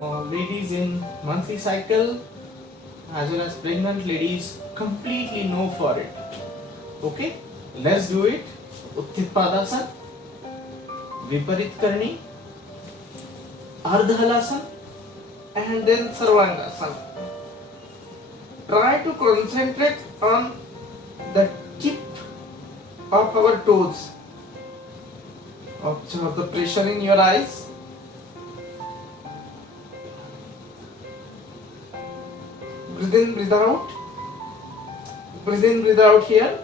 Ladies in monthly cycle as well as pregnant ladies completely know for it. Okay, let's do it. Utthit Padasana, Viparit Karni, Ardhalasana, and then Sarvangasana. Try to concentrate on the tip of our toes. Observe the pressure in your eyes. Breathe in, breathe out. Breathe in, breathe out here.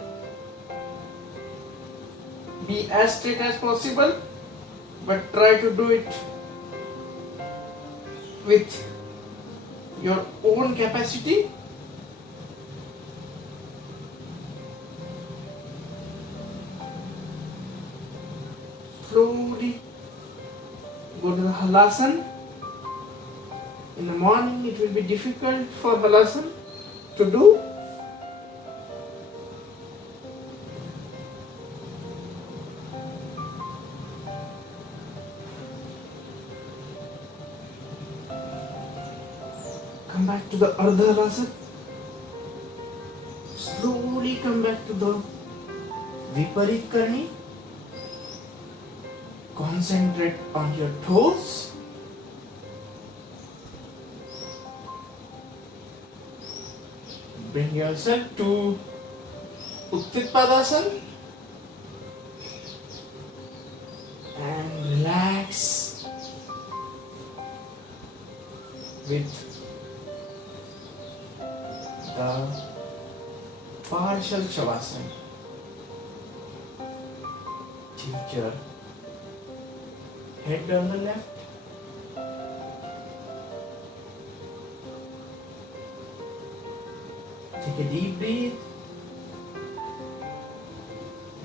Be as straight as possible, but try to do it with your own capacity. Slowly go to the halasana. In the morning it will be difficult for halasana to do. Come back to the Ardha Halasana. Slowly come back to the Viparit Karni. Concentrate on your toes. Bring yourself to Utthit Padasana and relax with the partial Shavasana. Tilt your head on the left. Take a deep breath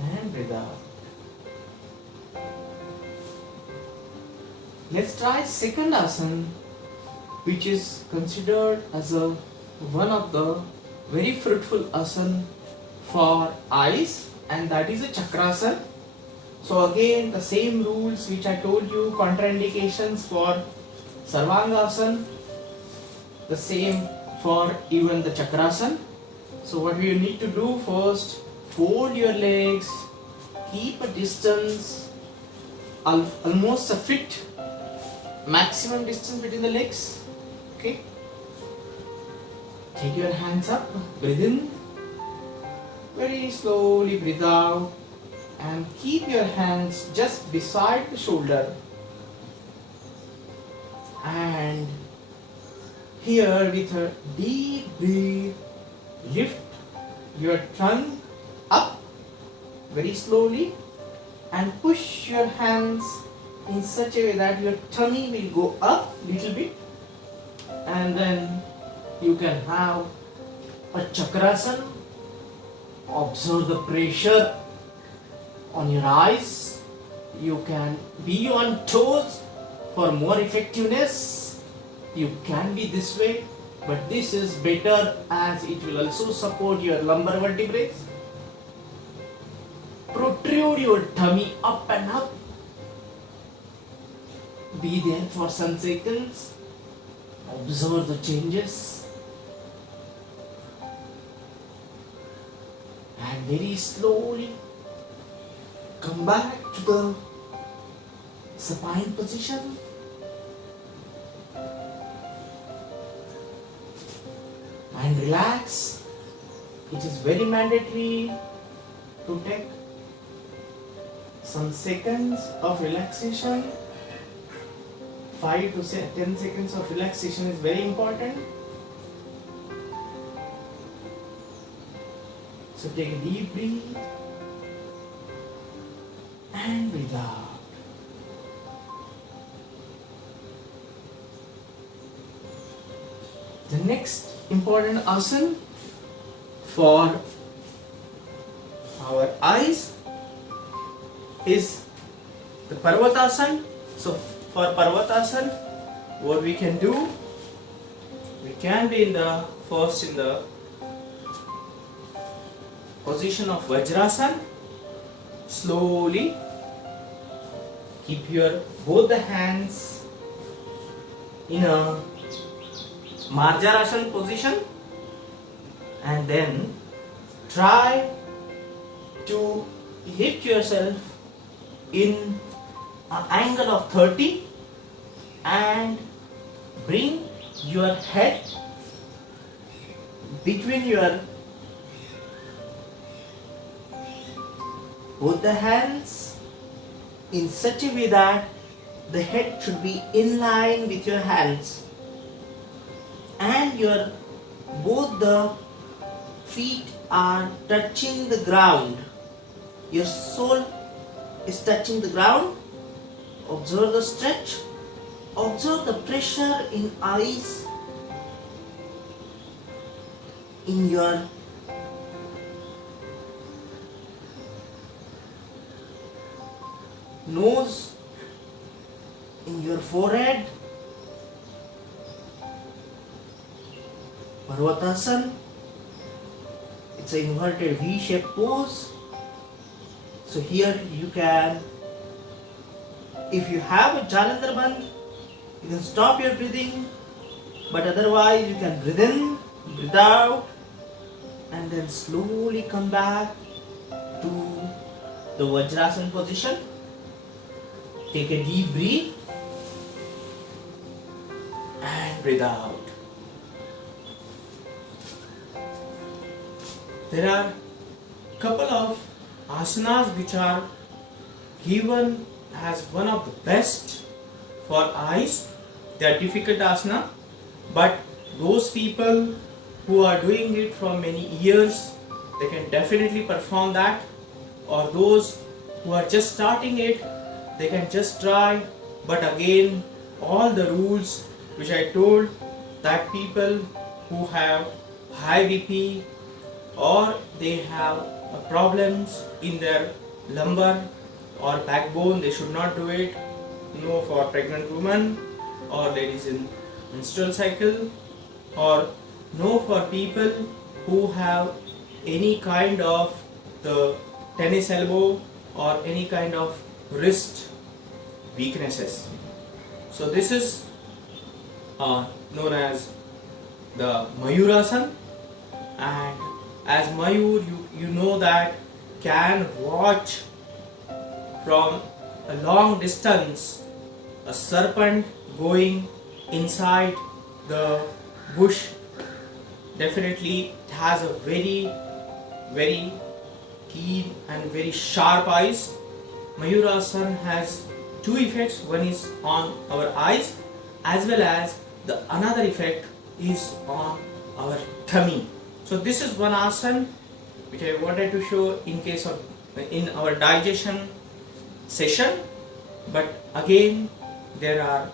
and breathe out. Let's try second asana, which is considered as one of the very fruitful asana for eyes, and that is a chakrasana. So again, the same rules which I told you, contraindications for Sarvangasana, the same for even the chakrasana. So what you need to do first, fold your legs, keep a distance, almost a foot, maximum distance between the legs. Okay. Take your hands up, breathe in, very slowly breathe out, and keep your hands just beside the shoulder. And here with a deep breath, lift your tongue up very slowly and push your hands in such a way that your tummy will go up little bit, and then you can have a chakrasana. Observe the pressure on your eyes. You can be on toes for more effectiveness. You can be this way, but this is better as it will also support your lumbar vertebrae. Protrude your tummy up and up. Be there for some seconds. Observe the changes. And very slowly come back to the supine position. And relax. It is very mandatory to take some seconds of relaxation. 5 to 10 seconds of relaxation is very important. So take a deep breath and breathe out. The next important asana for our eyes is the Parvatasana. So for Parvatasana, what we can do, we can be in the position of Vajrasana. Slowly keep your both the hands in a Marjarasana position, and then try to lift yourself in an angle of 30 and bring your head between your both the hands in such a way that the head should be in line with your hands, and your both the feet are touching the ground. Your sole is touching the ground. Observe the stretch. Observe the pressure in eyes, in your nose, in your forehead. Parvatasana. It's an inverted V-shaped pose. So here you can, if you have a Jalandhar Bandh, you can stop your breathing, but otherwise you can breathe in, breathe out, and then slowly come back to the Vajrasana position. Take a deep breath and breathe out. There are couple of asanas which are given as one of the best for eyes. They are difficult asana, but those people who are doing it for many years, they can definitely perform that. Or those who are just starting it, they can just try. But again, all the rules which I told, that people who have high BP or they have problems in their lumbar or backbone, they should not do it. No for pregnant women or ladies in menstrual cycle, or no for people who have any kind of the tennis elbow or any kind of wrist weaknesses. So this is known as the Mayurasana, and as Mayur, you know that can watch from a long distance a serpent going inside the bush. Definitely it has a very keen and very sharp eyes. Mayurasana has two effects. One is on our eyes, as well as the another effect is on our tummy. So this is one asana which I wanted to show in our digestion session, but again there are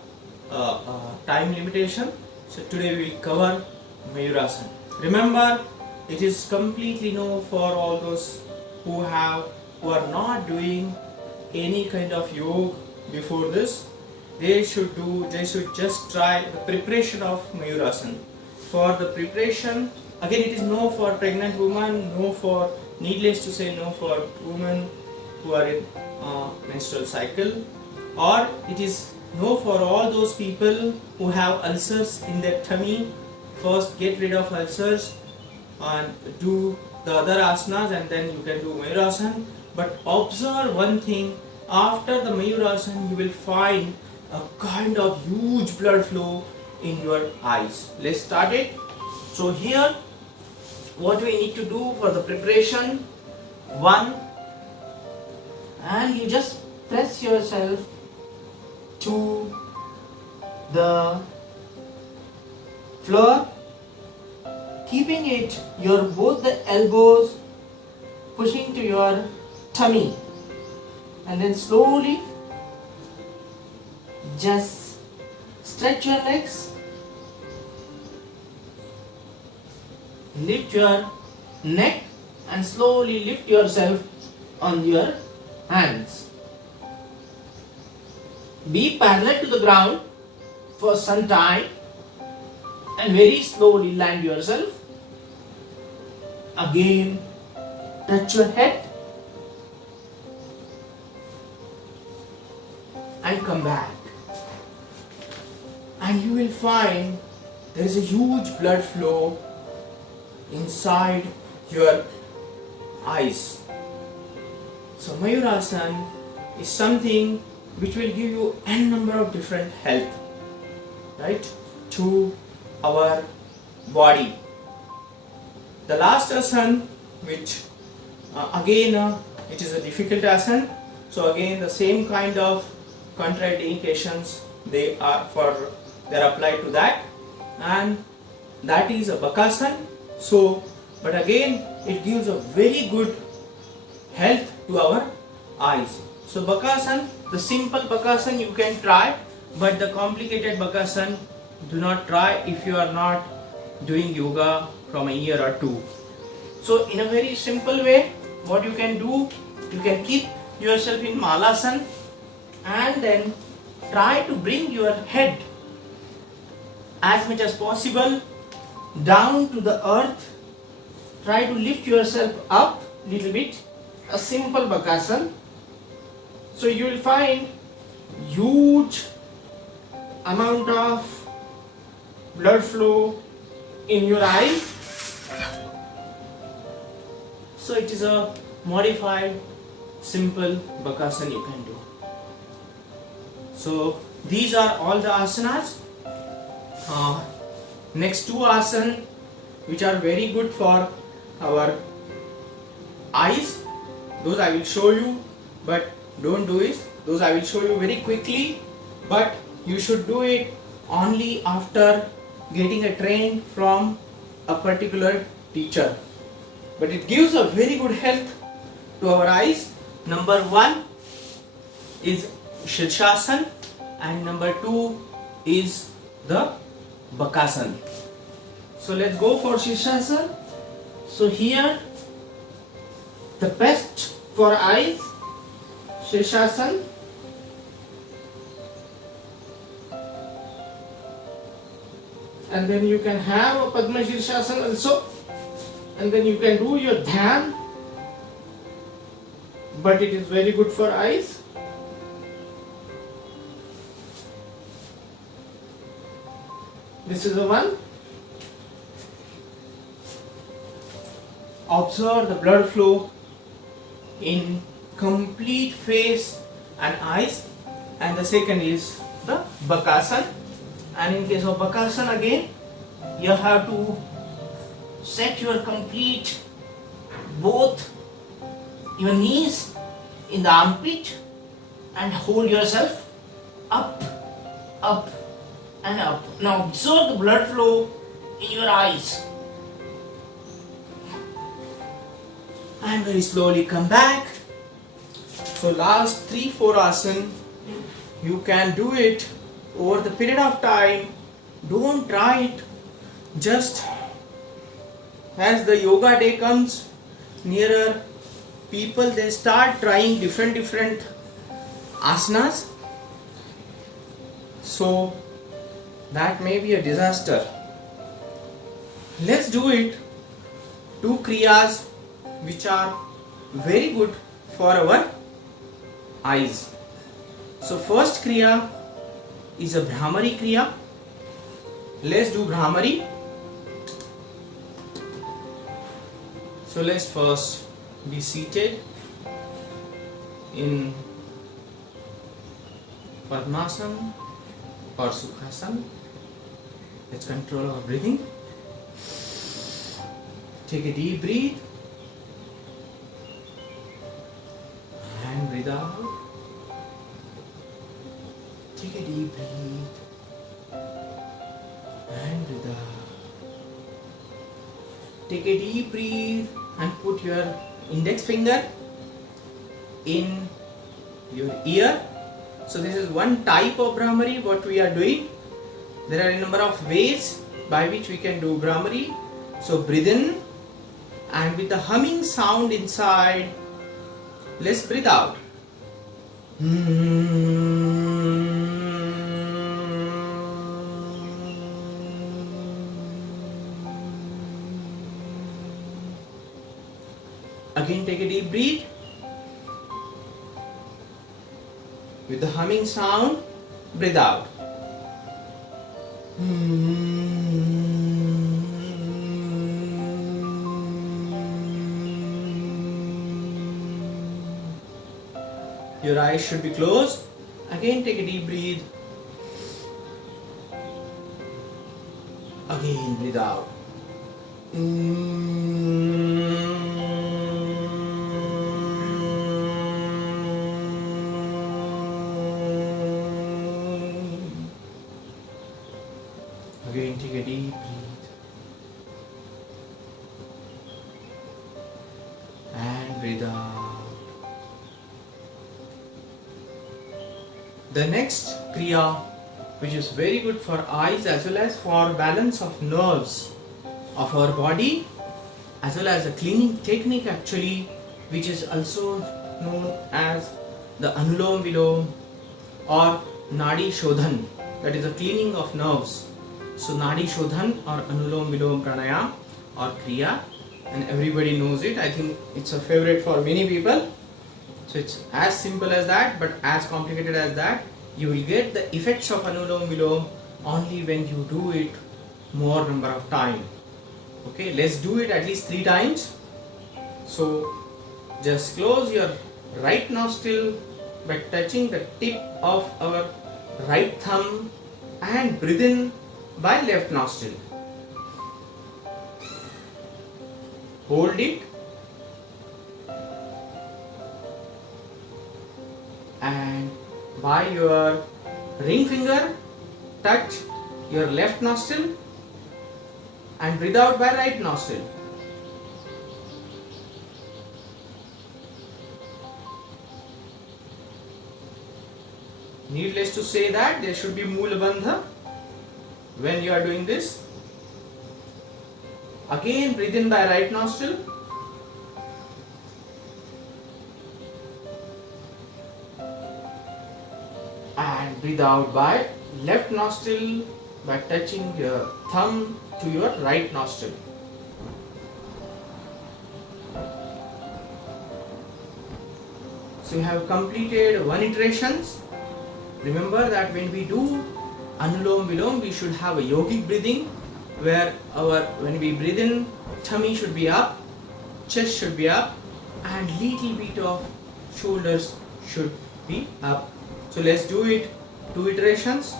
time limitation. So today we will cover Mayurasana. Remember, it is completely no for all those who are not doing any kind of yoga before this. They should just try the preparation of Mayurasana. For the preparation, again it is no for pregnant women, no for, needless to say, no for women who are in menstrual cycle, or it is no for all those people who have ulcers in their tummy. First get rid of ulcers and do the other asanas, and then you can do Mayurasana. But observe one thing, after the Mayurasana you will find a kind of huge blood flow in your eyes. Let's start it. So here what we need to do for the preparation, one, and you just press yourself to the floor, keeping it your both the elbows pushing to your tummy, and then slowly just stretch your legs, lift your neck, and slowly lift yourself on your hands. Be parallel to the ground for some time and very slowly land yourself. Again, touch your head and come back. and you will find there is a huge blood flow inside your eyes. So Mayurasana is something which will give you n number of different health, right, to our body. The last asana, which again it is a difficult asana, so again the same kind of contraindications they are applied to that, and that is a Bakasana. So but again it gives a very good health to our eyes. So Bakasana, the simple Bakasana you can try, but the complicated Bakasana do not try if you are not doing yoga from a year or two. So in a very simple way, what you can do, you can keep yourself in Malasana and then try to bring your head as much as possible down to the earth. Try to lift yourself up little bit, a simple Bakasana. So you will find huge amount of blood flow in your eye. So it is a modified simple Bakasana you can do. So these are all the asanas. Next two asanas which are very good for our eyes, those I will show you, but don't do it. Those I will show you very quickly, but you should do it only after getting a train from a particular teacher. But it gives a very good health to our eyes. Number one is Shirshasana and number two is the Bakasana. So let's go for Shirshasana. So here the best for eyes, Shirshasana. And then you can have a Padma Shirshasana also. And then you can do your Dhyan. But it is very good for eyes. This is the one. Observe the blood flow in complete face and eyes. And the second is the Bakasana. And in case of Bakasana again, you have to set your complete both your knees in the armpit and hold yourself up, up and up. Now observe the blood flow in your eyes. And very slowly come back. So last 3-4 asana, you can do it over the period of time. Don't try it just as the yoga day comes nearer. People they start trying different asanas. So that may be a disaster. Let's do it. 2 kriyas which are very good for our eyes. So first kriya is a Bhramari kriya. Let's do Bhramari. So let's first be seated in Padmasana or Sukhasana. Let's control our breathing. Take a deep breath and breathe out. Take a deep breath and breathe out. Take a deep breath and put your index finger in your ear. So this is one type of Bhramari what we are doing. There are a number of ways by which we can do Bhramari. So breathe in and with the humming sound inside, let's breathe out. Again take a deep breath. With the humming sound, breathe out. Your eyes should be closed. Again, take a deep breath. Again, breathe out. Again, take a deep breath. And breathe out. The next Kriya, which is very good for eyes as well as for balance of nerves of our body, as well as a cleaning technique actually, which is also known as the Anulom Vilom or Nadi Shodhan, that is a cleaning of nerves. So Nadi Shodhan or Anulom Vilom Pranayam or Kriya, and everybody knows it. I think it's a favorite for many people. So it's as simple as that, but as complicated as that. You will get the effects of Anulom Vilom only when you do it more number of time. Okay, let's do it at least 3 times. So just close your right nostril by touching the tip of our right thumb and breathe in by left nostril. Hold it and by your ring finger touch your left nostril and breathe out by right nostril. Needless to say that there should be Moola Bandha when you are doing this. Again, breathe in by right nostril and breathe out by left nostril by touching your thumb to your right nostril. So you have completed 1 iterations. Remember that when we do Anulom Vilom, we should have a yogic breathing where when we breathe in, tummy should be up, chest should be up, and little bit of shoulders should be up. So let's do it 2 iterations.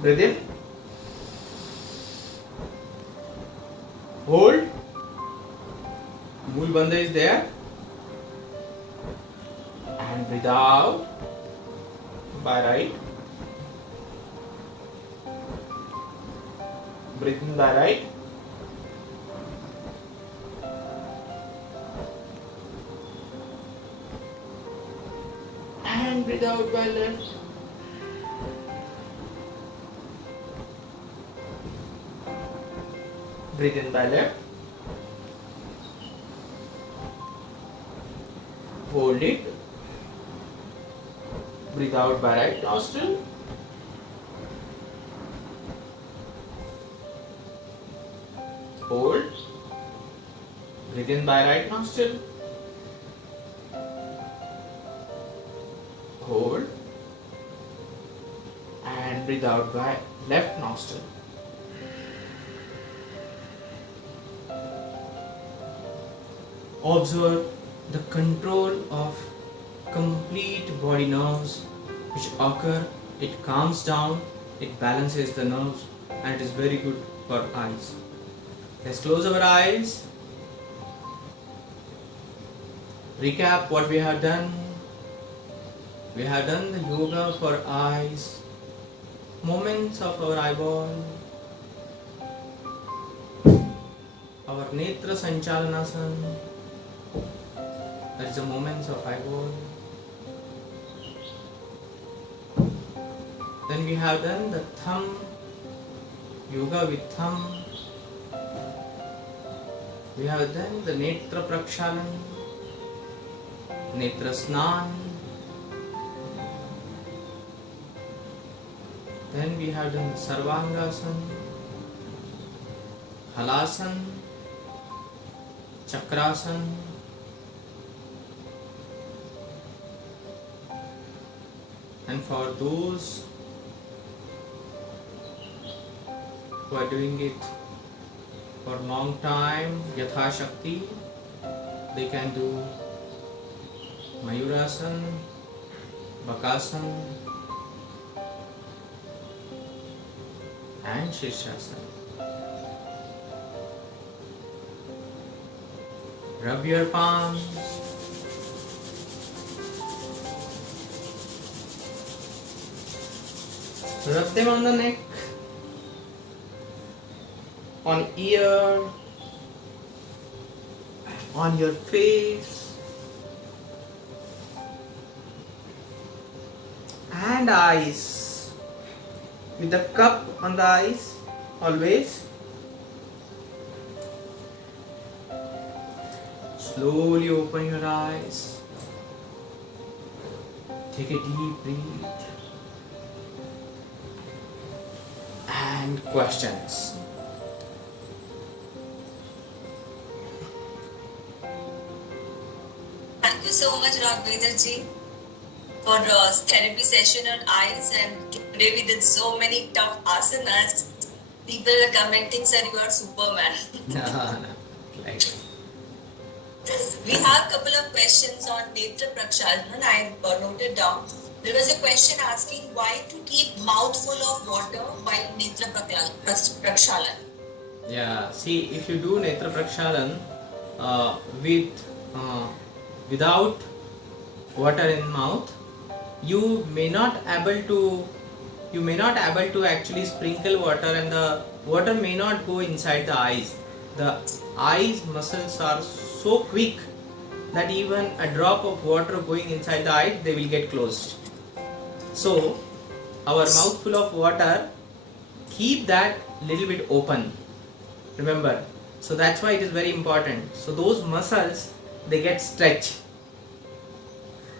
Breathe in, hold, Mool Bandha is there, and breathe out by right, breathe in by right, and breathe out by left. Breathe in by left, hold it, breathe out by right nostril, hold, breathe in by right nostril, hold, and breathe out by left nostril. Observe the control of complete body nerves which occur. It calms down, it balances the nerves, and it is very good for eyes. Let's close our eyes. Recap what we have done. We have done the yoga for eyes, movements of our eyeball, our Netra Sanchalanasana, that is the movements of eyeball. Then we have done the thumb, yoga with thumb. We have done the Netra Prakshalan, Netra Snan. Then we have done the Sarvangasana, Halasana, Chakrasana, and for those who are doing it for long time, Yatha Shakti, they can do Mayurasan, Bakasan and Shirshasana. Rub your palms. Rub them on the neck, on ear, on your face and eyes. With the cup on the eyes, always. Slowly open your eyes. Take a deep breath. And questions. Thank you so much, Raghavendra ji, for therapy session on eyes. And today we did so many tough asanas. People were commenting, sir, you are Superman. No. Like. We have a couple of questions on Netra Prakshalan. I noted down. There was a question asking why to keep mouthful of water while Netra Prakshalan. Yeah, see, if you do Netra Prakshalan without water in mouth, you may not able to actually sprinkle water, and the water may not go inside the eyes. The eyes muscles are so quick that even a drop of water going inside the eye, they will get closed. So our mouth full of water, keep that little bit open, remember. So that's why it is very important. So those muscles, they get stretched.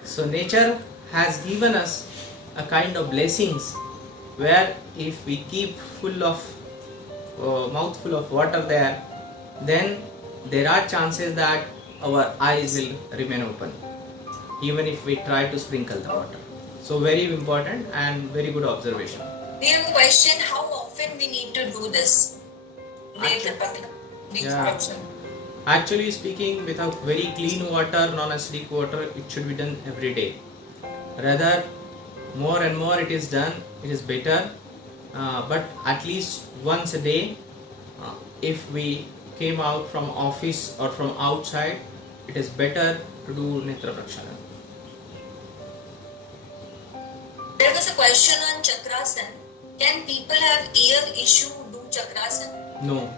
So nature has given us a kind of blessings where if we keep full of mouth full of water there, then there are chances that our eyes will remain open even if we try to sprinkle the water. So very important and very good observation. We have a question, how often we need to do this? Actually speaking, with a very clean water, non-acidic water, it should be done every day. Rather, more and more it is done, it is better. But at least once a day, if we came out from office or from outside, it is better to do Netra Prakshalan. There was a question on Chakrasan. Can people have ear issue do Chakrasan? No.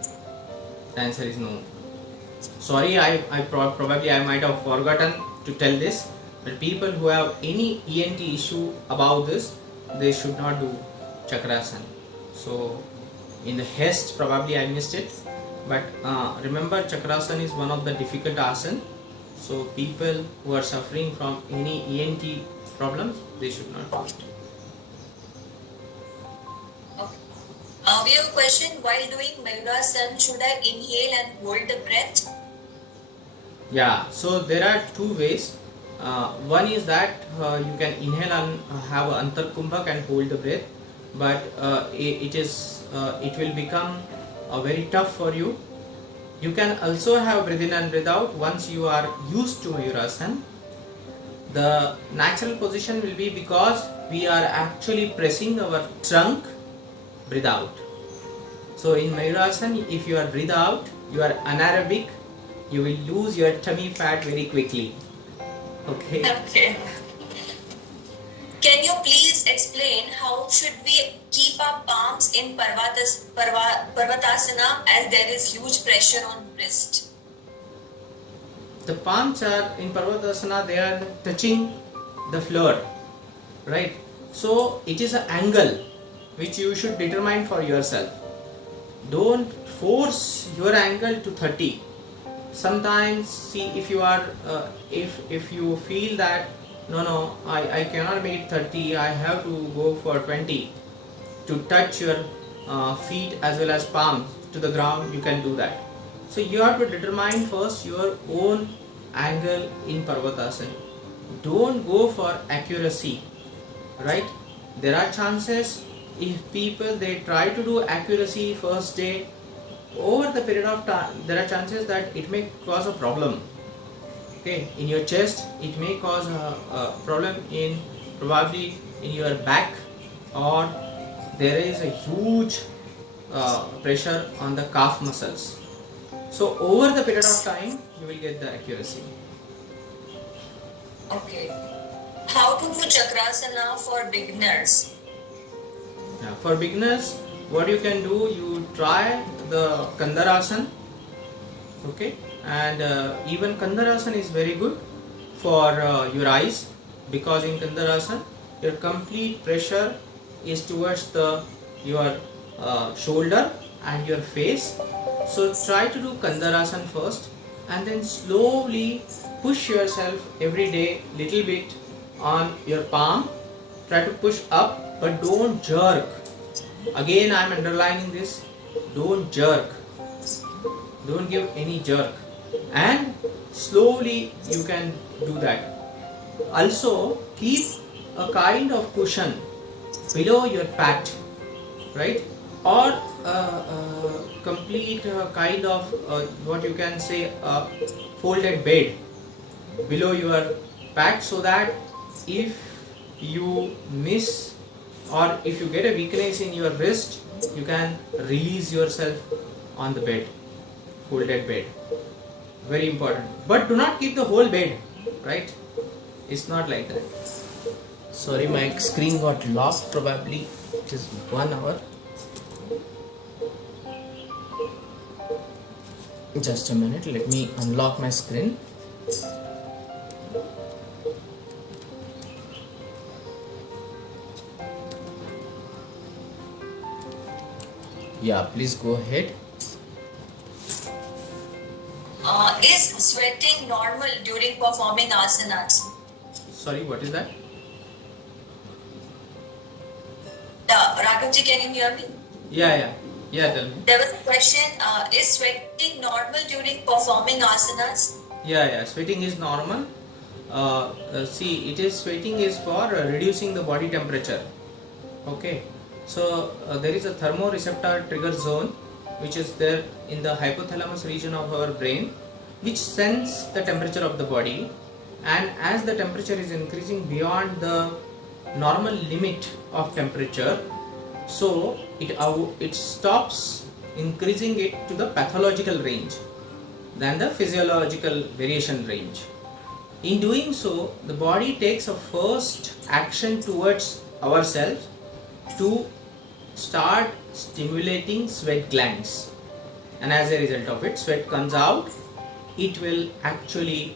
The answer is no. Sorry, I probably I might have forgotten to tell this, but people who have any ENT issue about this, they should not do Chakrasan. So in the haste probably I missed it, but remember, Chakrasan is one of the difficult asana. So people who are suffering from any ENT problems, they should not do it. We have a question, while doing Mayurasan, should I inhale and hold the breath? Yeah, so there are two ways. One is that you can inhale and have an Antarkumbhak and hold the breath, but it will become very tough for you. You can also have breathe in and breathe out once you are used to Mayurasan. The natural position will be, because we are actually pressing our trunk, breathe out. So in Mayurasan, if you are breathe out, you are anaerobic, you will lose your tummy fat very quickly. Okay. Okay. Can you please explain how should we keep our palms in Parvatasana as there is huge pressure on wrist? The palms are in Parvatasana, they are touching the floor, right? So it is an angle which you should determine for yourself. Don't force your angle to 30. Sometimes, see, if you are if you feel that no, I cannot make it 30, I have to go for 20 to touch your feet as well as palms to the ground, you can do that. So you have to determine first your own angle in Parvatasana. Don't go for accuracy, right? There are chances if people they try to do accuracy first day, over the period of time there are chances that it may cause a problem. Okay, in your chest it may cause a problem in probably in your back, or there is a huge pressure on the calf muscles. So over the period of time you will get the accuracy. Okay. How to do Chakrasana for beginners? For beginners, what you can do, you try the Kandarasana. Okay, and even Kandarasana is very good for your eyes, because in Kandarasana your complete pressure is towards your shoulder and your face. So try to do Kandarasana first, and then slowly push yourself every day little bit on your palm. Try to push up, but don't jerk. Again I am underlining this, don't jerk, don't give any jerk, and slowly you can do that. Also keep a kind of cushion below your pat, right, or complete kind of what you can say a folded bed below your pat, so that if you miss or if you get a weakness in your wrist, you can release yourself on the bed, folded bed. Very important. But do not keep the whole bed, right? It's not like that. Sorry, my screen got locked. Probably it is 1 hour. Just a minute, let me unlock my screen. Yeah, please go ahead. Is sweating normal during performing asanas? Sorry, what is that? Raghavji, can you hear me? Yeah, tell me. There was a question, is sweating normal during performing asanas? Yeah, sweating is normal. See, sweating is for reducing the body temperature. Okay, so there is a thermoreceptor trigger zone which is there in the hypothalamus region of our brain, which sense the temperature of the body, and as the temperature is increasing beyond the normal limit of temperature, so it stops increasing it to the pathological range than the physiological variation range. In doing so, the body takes a first action towards ourselves to start stimulating sweat glands, and as a result of it, sweat comes out. It will actually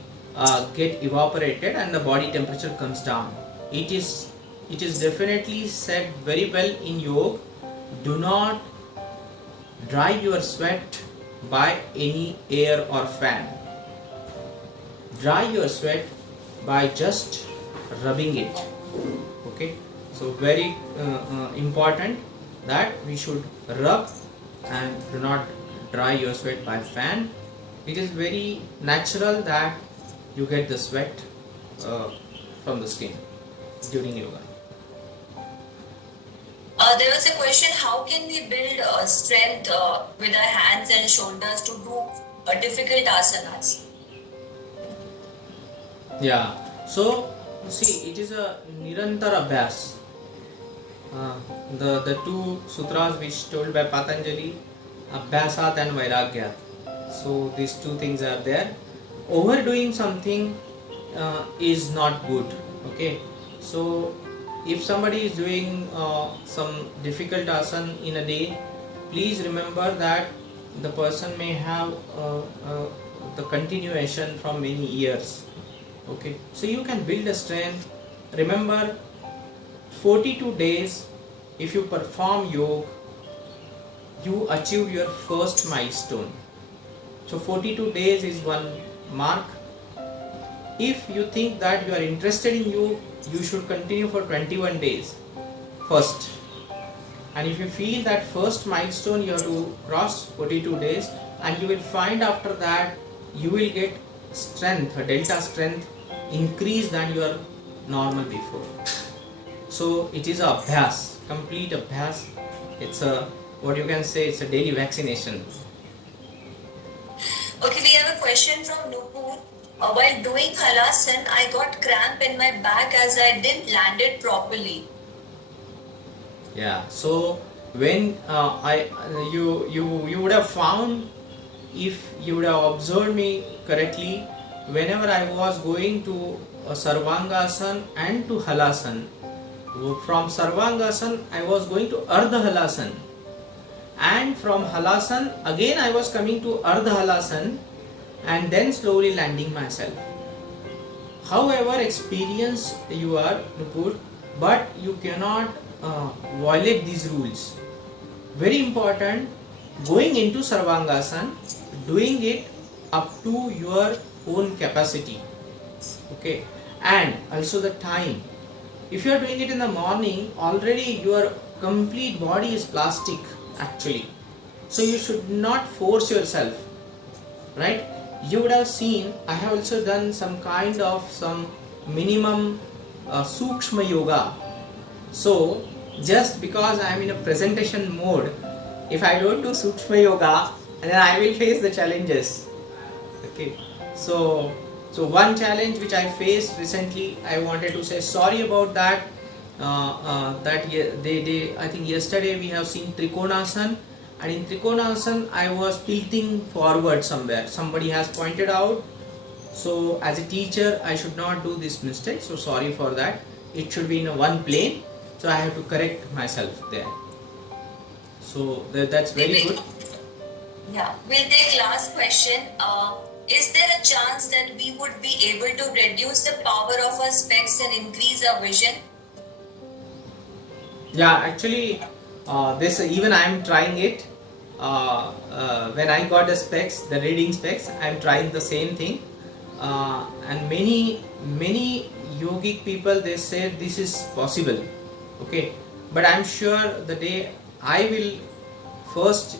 get evaporated and the body temperature comes down. It is definitely said very well in yoga, do not dry your sweat by any air or fan. Dry your sweat by just rubbing it. Okay, so very important that we should rub and do not dry your sweat by fan. It is very natural that you get the sweat from the skin during yoga. There was a question, how can we build strength with our hands and shoulders to do difficult asanas? Yeah, so see, it is a Nirantar Abhyas. The two sutras which told by Patanjali, Abhyasat and Vairagyat. So these two things are there. Overdoing something is not good. Okay, so if somebody is doing some difficult asana in a day, please remember that the person may have the continuation from many years. Okay, so you can build a strength. Remember, 42 days if you perform yoga, you achieve your first milestone. So 42 days is one mark. If you think that you are interested in yoga, you should continue for 21 days first. And if you feel that first milestone you have to cross 42 days, and you will find after that you will get strength, a delta strength increase than your normal before. So it is a abhyas. complete abhyas. It's a, what you can say, it's a daily vaccination. Okay, we have a question from Nupur. While doing halasan, I got cramp in my back as I didn't land it properly. Yeah. So when you would have found, if you would have observed me correctly, whenever I was going to Sarvangasana and to Halasan, from Sarvangasana I was going to Ardha Halasan, and from Halasan again I was coming to Ardha Halasan, and then slowly landing myself. However experienced you are, Nupur, but you cannot violate these rules. Very important, going into Sarvangasana, doing it up to your own capacity. Okay, and also the time. If you are doing it in the morning, already your complete body is plastic actually. So you should not force yourself, right? You would have seen I have also done some kind of some minimum sukshma yoga. So just because I am in a presentation mode, if I don't do sukshma yoga, then I will face the challenges. Okay, so one challenge which I faced recently, I wanted to say sorry about that. They I think yesterday we have seen Trikonasana, and in Trikonasana I was tilting forward somewhere. Somebody has pointed out. So as a teacher, I should not do this mistake. So sorry for that. It should be in a one plane. So I have to correct myself there. So that's very good. Yeah, we'll take last question. Is there a chance that we would be able to reduce the power of our specs and increase our vision? Yeah, actually, this even I am trying it. When I got the specs, the reading specs, I am trying the same thing. And many yogic people, they say this is possible. Okay, but I'm sure the day I will first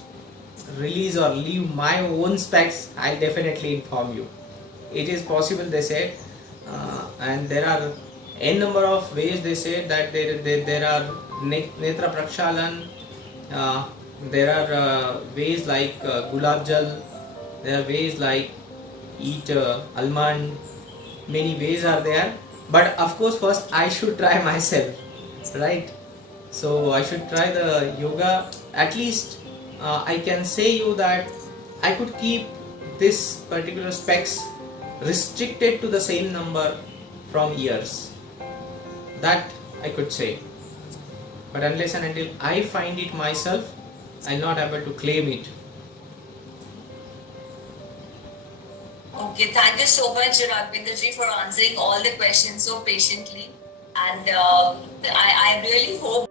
release or leave my own specs, I'll definitely inform you. It is possible, they said, and there are n number of ways. They say that there are netra prakshalan, there are ways like gulab jal, there are ways like eat almond, many ways are there, but of course first I should try myself, right? So I should try the yoga. At least I can say you that I could keep this particular specs restricted to the same number from years. That I could say. But unless and until I find it myself, I'm not able to claim it. Okay, thank you so much, Raghvendraji, for answering all the questions so patiently. And I really hope